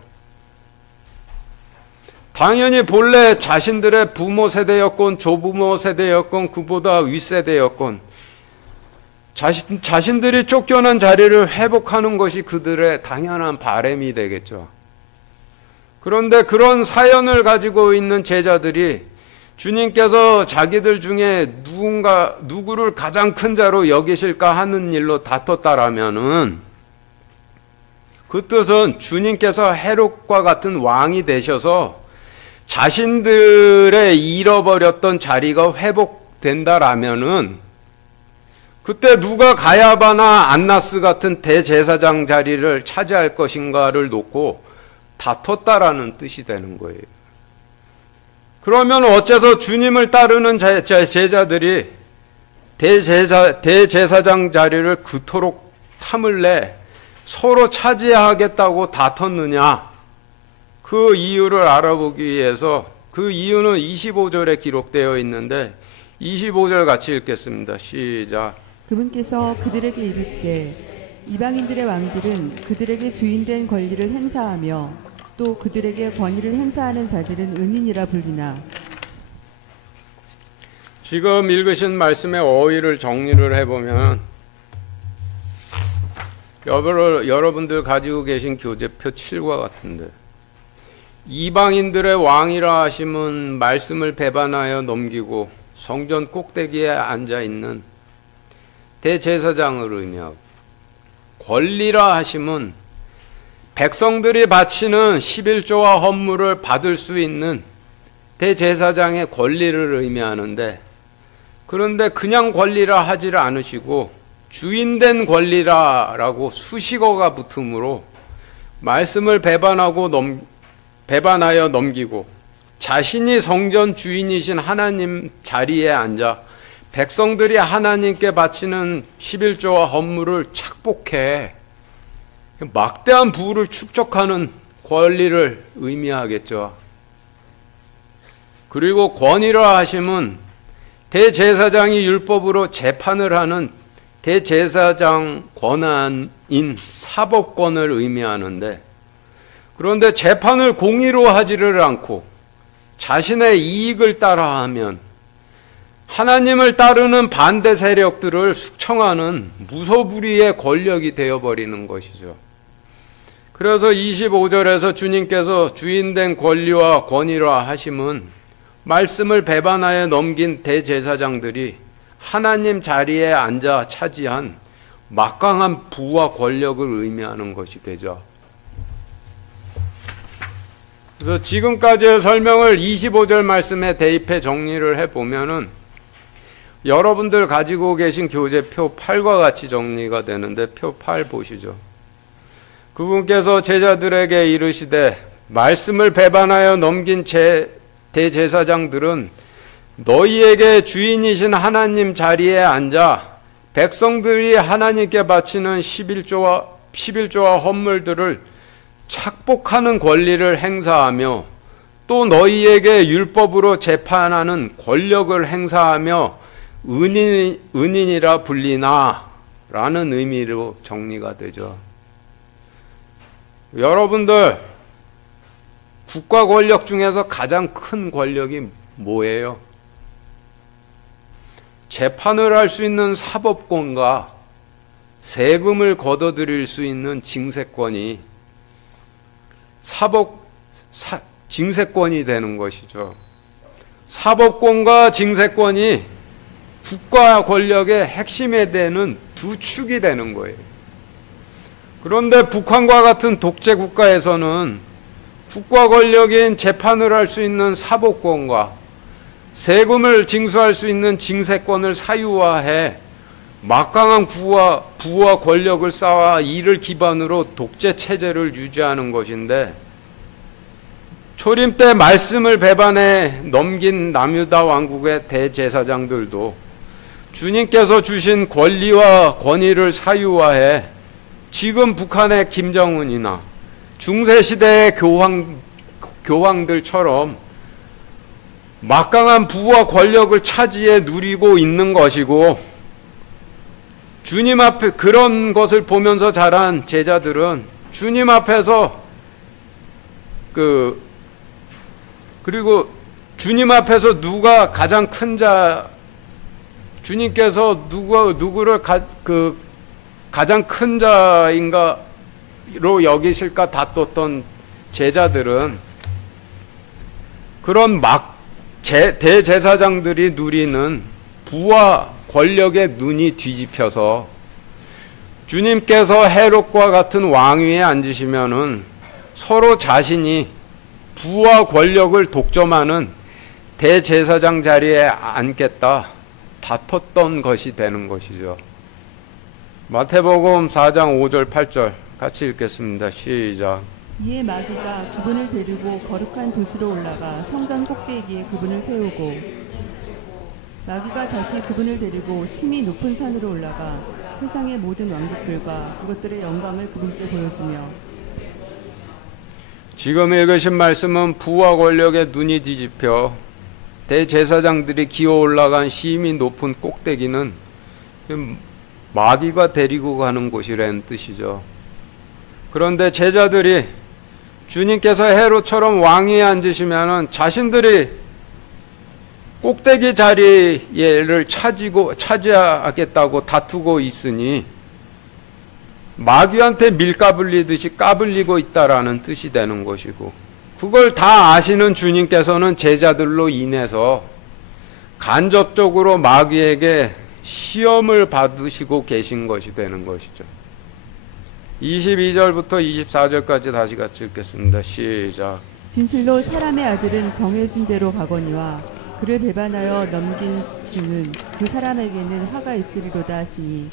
당연히 본래 자신들의 부모 세대였건 조부모 세대였건 그보다 윗세대였건 자신들이 쫓겨난 자리를 회복하는 것이 그들의 당연한 바람이 되겠죠. 그런데 그런 사연을 가지고 있는 제자들이 주님께서 자기들 중에 누구를 가장 큰 자로 여기실까 하는 일로 다퉜다라면은 그 뜻은 주님께서 헤롯과 같은 왕이 되셔서 자신들의 잃어버렸던 자리가 회복된다라면은 그때 누가 가야바나 안나스 같은 대제사장 자리를 차지할 것인가를 놓고 다퉜다라는 뜻이 되는 거예요. 그러면 어째서 주님을 따르는 제자들이 대제사장 자리를 그토록 탐을 내 서로 차지하겠다고 다퉜느냐? 그 이유를 알아보기 위해서 그 이유는 25절에 기록되어 있는데 25절 같이 읽겠습니다. 시작. 그분께서 그들에게 이르시되 이방인들의 왕들은 그들에게 주인된 권리를 행사하며 또 그들에게 권위를 행사하는 자들은 은인이라 불리나. 지금 읽으신 말씀의 어휘를 정리를 해보면 여러분들 가지고 계신 교재표 7과 같은데, 이방인들의 왕이라 하심은 말씀을 배반하여 넘기고 성전 꼭대기에 앉아있는 대제사장을 의미하고, 권리라 하심은 백성들이 바치는 11조와 헌물을 받을 수 있는 대제사장의 권리를 의미하는데, 그런데 그냥 권리라 하지를 않으시고 주인된 권리라라고 수식어가 붙으므로 말씀을 배반하여 넘기고 자신이 성전 주인이신 하나님 자리에 앉아 백성들이 하나님께 바치는 11조와 헌물을 착복해 막대한 부를 축적하는 권리를 의미하겠죠. 그리고 권위라 하심은 대제사장이 율법으로 재판을 하는 대제사장 권한인 사법권을 의미하는데, 그런데 재판을 공의로 하지를 않고 자신의 이익을 따라하면 하나님을 따르는 반대 세력들을 숙청하는 무소불위의 권력이 되어버리는 것이죠. 그래서 25절에서 주님께서 주인된 권리와 권위라 하심은 말씀을 배반하여 넘긴 대제사장들이 하나님 자리에 앉아 차지한 막강한 부와 권력을 의미하는 것이 되죠. 그래서 지금까지의 설명을 25절 말씀에 대입해 정리를 해보면은 여러분들 가지고 계신 교재 표 8과 같이 정리가 되는데, 표 8 보시죠. 그분께서 제자들에게 이르시되 말씀을 배반하여 넘긴 대제사장들은 너희에게 주인이신 하나님 자리에 앉아 백성들이 하나님께 바치는 11조와 헌물들을 착복하는 권리를 행사하며 또 너희에게 율법으로 재판하는 권력을 행사하며 은인이라 불리나 라는 의미로 정리가 되죠. 여러분들, 국가 권력 중에서 가장 큰 권력이 뭐예요? 재판을 할 수 있는 사법권과 세금을 걷어들일 수 있는 징세권이 징세권이 되는 것이죠. 사법권과 징세권이 국가 권력의 핵심에 되는 두 축이 되는 거예요. 그런데 북한과 같은 독재 국가에서는 국가 권력인 재판을 할 수 있는 사법권과 세금을 징수할 수 있는 징세권을 사유화해 막강한 부와 권력을 쌓아 이를 기반으로 독재 체제를 유지하는 것인데, 초림 때 말씀을 배반해 넘긴 남유다 왕국의 대제사장들도 주님께서 주신 권리와 권위를 사유화해 지금 북한의 김정은이나 중세시대의 교황들처럼 막강한 부와 권력을 차지해 누리고 있는 것이고, 주님 앞에 그런 것을 보면서 자란 제자들은 주님 앞에서 그리고 주님 앞에서 누가 가장 큰 자, 주님께서 누구를 가장 큰 자인가로 여기실까 다퉜던 제자들은 그런 대제사장들이 누리는 부와 권력의 눈이 뒤집혀서 주님께서 헤롯과 같은 왕위에 앉으시면은 서로 자신이 부와 권력을 독점하는 대제사장 자리에 앉겠다 다퉜던 것이 되는 것이죠. 마태복음 4장 5절 8절 같이 읽겠습니다. 시작. 이에 마귀가 그분을 데리고 거룩한 도시로 올라가 성전 꼭대기에 그분을 세우고, 마귀가 다시 그분을 데리고 심히 높은 산으로 올라가 세상의 모든 왕국들과 그것들의 영광을 그분께 보여주며. 지금 읽으신 말씀은 부와 권력의 눈이 뒤집혀 대제사장들이 기어 올라간 심히 높은 꼭대기는 마귀가 데리고 가는 곳이라는 뜻이죠. 그런데 제자들이 주님께서 헤롯처럼 왕위에 앉으시면은 자신들이 꼭대기 자리를 차지하겠다고 다투고 있으니 마귀한테 밀가불리듯이 까불리고 있다라는 뜻이 되는 것이고, 그걸 다 아시는 주님께서는 제자들로 인해서 간접적으로 마귀에게 시험을 받으시고 계신 것이 되는 것이죠. 22절부터 24절까지 다시 같이 읽겠습니다. 시작. 진실로 사람의 아들은 정해진 대로 가거니와 그를 배반하여 넘긴 주는 그 사람에게는 화가 있으리로다 하시니,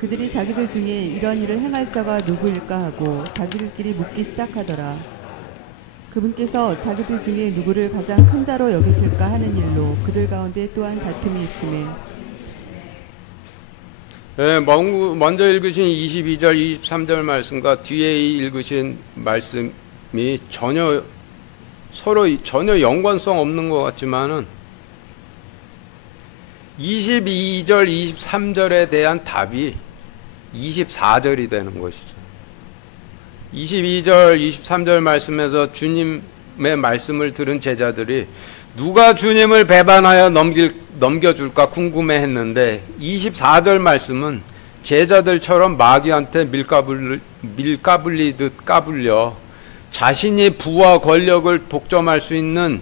그들이 자기들 중에 이런 일을 행할 자가 누구일까 하고 자기들끼리 묻기 시작하더라. 그분께서 자기들 중에 누구를 가장 큰 자로 여기실까 하는 일로 그들 가운데 또한 다툼이 있음에. 네, 먼저 읽으신 22절, 23절 말씀과 뒤에 읽으신 말씀이 전혀 연관성 없는 것 같지만은 22절, 23절에 대한 답이 24절이 되는 것이죠. 22절, 23절 말씀에서 주님의 말씀을 들은 제자들이 누가 주님을 배반하여 넘겨줄까 궁금해했는데 24절 말씀은 제자들처럼 마귀한테 밀가불리듯 까불려 자신이 부와 권력을 독점할 수 있는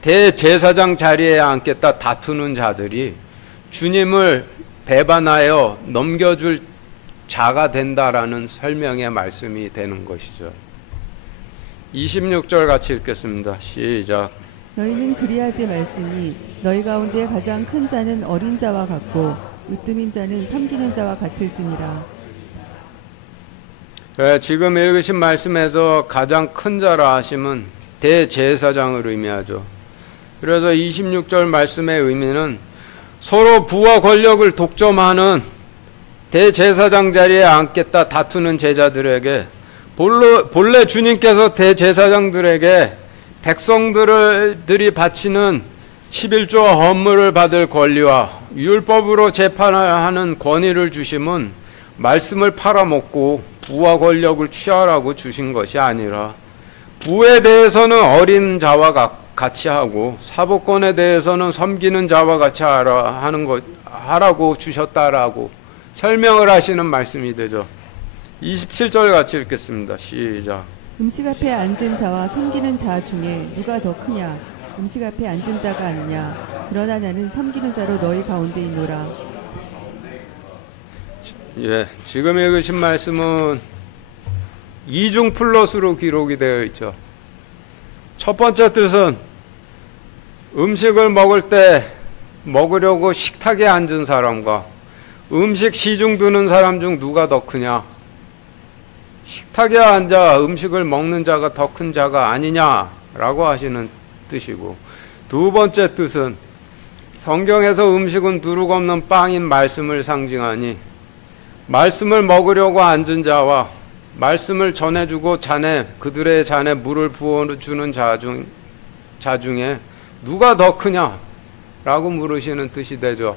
대제사장 자리에 앉겠다 다투는 자들이 주님을 배반하여 넘겨줄 자가 된다라는 설명의 말씀이 되는 것이죠. 26절 같이 읽겠습니다. 시작. 너희는 그리하지 말지니 너희 가운데 가장 큰 자는 어린 자와 같고 으뜸인 자는 섬기는 자와 같을지니라. 네, 지금 읽으신 말씀에서 가장 큰 자라 하심은 대제사장을 의미하죠. 그래서 26절 말씀의 의미는 서로 부와 권력을 독점하는 대제사장 자리에 앉겠다 다투는 제자들에게 본래 주님께서 대제사장들에게 백성들이 바치는 11조 헌물을 받을 권리와 율법으로 재판하는 권위를 주심은 말씀을 팔아먹고 부와 권력을 취하라고 주신 것이 아니라 부에 대해서는 어린 자와 같이 하고 사법권에 대해서는 섬기는 자와 같이 하라고 주셨다라고 설명을 하시는 말씀이 되죠. 27절 같이 읽겠습니다. 시작. 음식 앞에 앉은 자와 섬기는 자 중에 누가 더 크냐? 음식 앞에 앉은 자가 아니냐? 그러나 나는 섬기는 자로 너희 가운데 있노라. 예, 지금 읽으신 말씀은 이중 플러스로 기록이 되어 있죠. 첫 번째 뜻은 음식을 먹을 때 먹으려고 식탁에 앉은 사람과 음식 시중 드는 사람 중 누가 더 크냐? 식탁에 앉아 음식을 먹는 자가 더 큰 자가 아니냐라고 하시는 뜻이고, 두 번째 뜻은 성경에서 음식은 누룩 없는 빵인 말씀을 상징하니 말씀을 먹으려고 앉은 자와 말씀을 전해주고 그들의 잔에 물을 부어주는 자 중에 누가 더 크냐라고 물으시는 뜻이 되죠.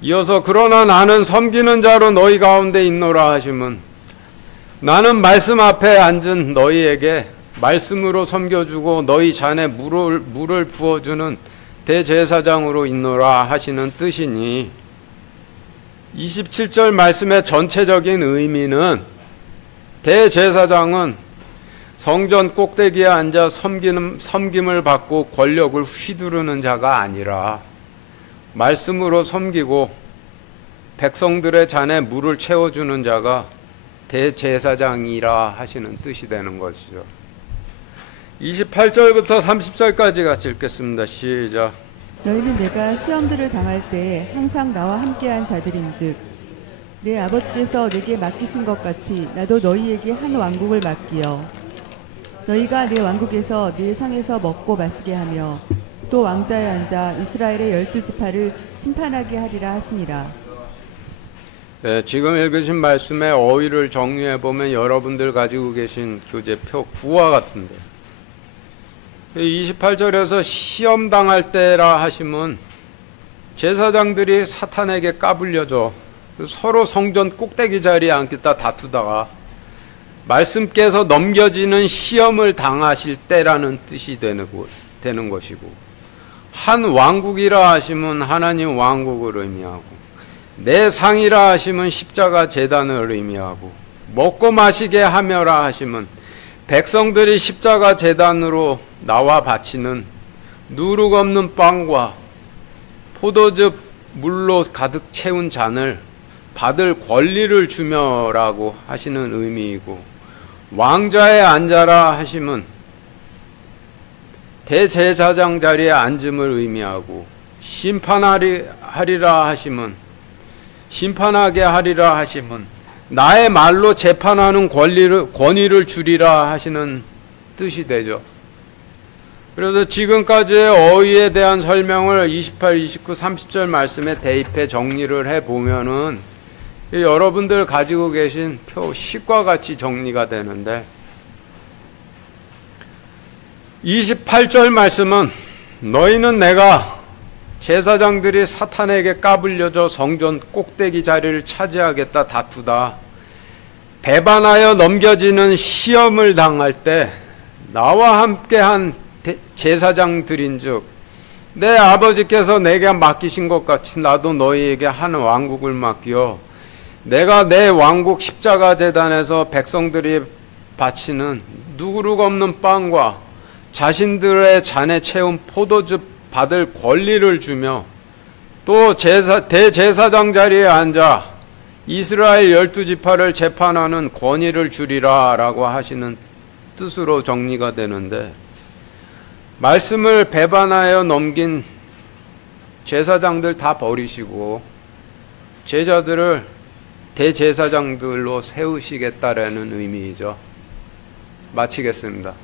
이어서 그러나 나는 섬기는 자로 너희 가운데 있노라 하시면 나는 말씀 앞에 앉은 너희에게 말씀으로 섬겨주고 너희 잔에 물을 부어주는 대제사장으로 있노라 하시는 뜻이니 27절 말씀의 전체적인 의미는 대제사장은 성전 꼭대기에 앉아 섬김을 받고 권력을 휘두르는 자가 아니라 말씀으로 섬기고 백성들의 잔에 물을 채워주는 자가 대제사장이라 하시는 뜻이 되는 것이죠. 28절부터 30절까지 같이 읽겠습니다. 시작. 너희는 내가 시험들을 당할 때에 항상 나와 함께한 자들인즉 내 아버지께서 내게 맡기신 것 같이 나도 너희에게 한 왕국을 맡기어 너희가 내 왕국에서 내 상에서 먹고 마시게 하며 또 왕자에 앉아 이스라엘의 12지파를 심판하게 하리라 하시니라. 네, 지금 읽으신 말씀의 어휘를 정리해 보면 여러분들 가지고 계신 교재표 9와 같은데 28절에서 시험 당할 때라 하시면 제사장들이 사탄에게 까불려져 서로 성전 꼭대기 자리에 앉겠다 다투다가 말씀께서 넘겨지는 시험을 당하실 때라는 뜻이 되는 것이고, 한 왕국이라 하시면 하나님 왕국을 의미하고, 내 상이라 하시면 십자가 제단을 의미하고, 먹고 마시게 하며라 하시면 백성들이 십자가 제단으로 나와 바치는 누룩 없는 빵과 포도즙 물로 가득 채운 잔을 받을 권리를 주며라고 하시는 의미이고, 왕좌에 앉아라 하시면 대제사장 자리에 앉음을 의미하고, 심판하리라 하시면 심판하게 하리라 하시면 나의 말로 재판하는 권위를 주리라 하시는 뜻이 되죠. 그래서 지금까지의 어휘에 대한 설명을 28, 29, 30절 말씀에 대입해 정리를 해보면은 여러분들 가지고 계신 표 식과 같이 정리가 되는데, 28절 말씀은 너희는 내가 제사장들이 사탄에게 까불려져 성전 꼭대기 자리를 차지하겠다 다투다 배반하여 넘겨지는 시험을 당할 때 나와 함께한 제사장들인즉 내 아버지께서 내게 맡기신 것 같이 나도 너희에게 한 왕국을 맡겨 내가 내 왕국 십자가 제단에서 백성들이 바치는 누룩 없는 빵과 자신들의 잔에 채운 포도즙 받을 권리를 주며 또 대제사장 자리에 앉아 이스라엘 12지파를 재판하는 권위를 주리라 라고 하시는 뜻으로 정리가 되는데, 말씀을 배반하여 넘긴 제사장들 다 버리시고 제자들을 대제사장들로 세우시겠다라는 의미이죠. 마치겠습니다.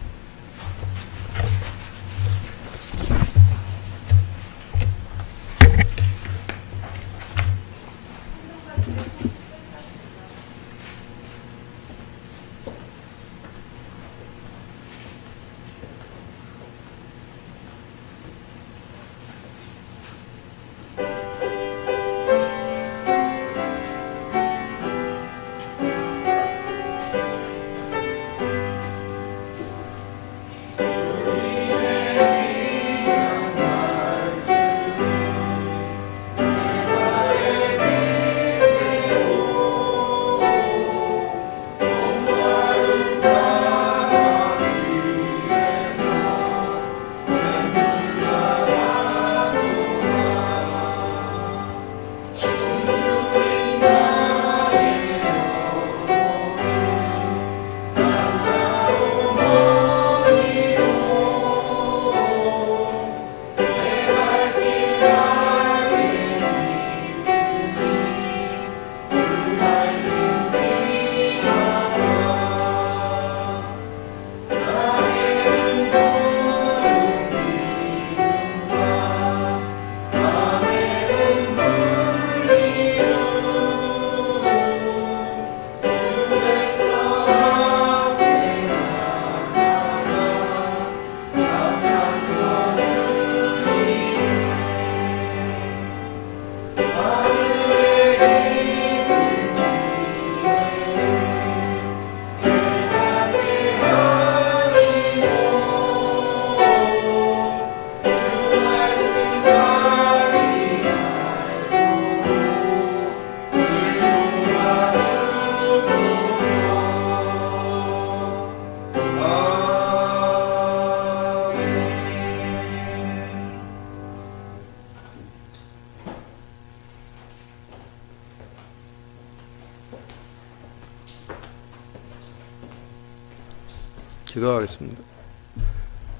기도하겠습니다.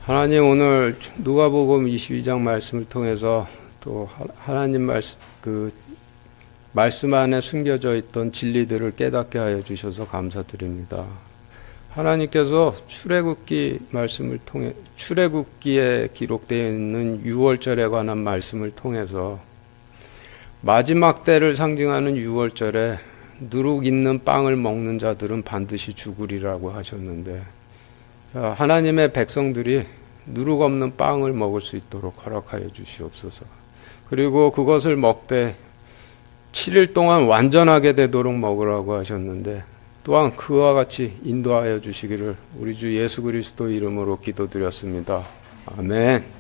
하나님, 오늘 누가복음 22장 말씀을 통해서 또 하나님 말씀 안에 숨겨져 있던 진리들을 깨닫게 하여 주셔서 감사드립니다. 하나님께서 출애굽기 말씀을 통해 출애굽기에 기록되어 있는 6월절에 관한 말씀을 통해서 마지막 때를 상징하는 6월절에 누룩 있는 빵을 먹는 자들은 반드시 죽으리라고 하셨는데, 하나님의 백성들이 누룩 없는 빵을 먹을 수 있도록 허락하여 주시옵소서. 그리고 그것을 먹되 7일 동안 완전하게 되도록 먹으라고 하셨는데, 또한 그와 같이 인도하여 주시기를 우리 주 예수 그리스도 이름으로 기도드렸습니다. 아멘.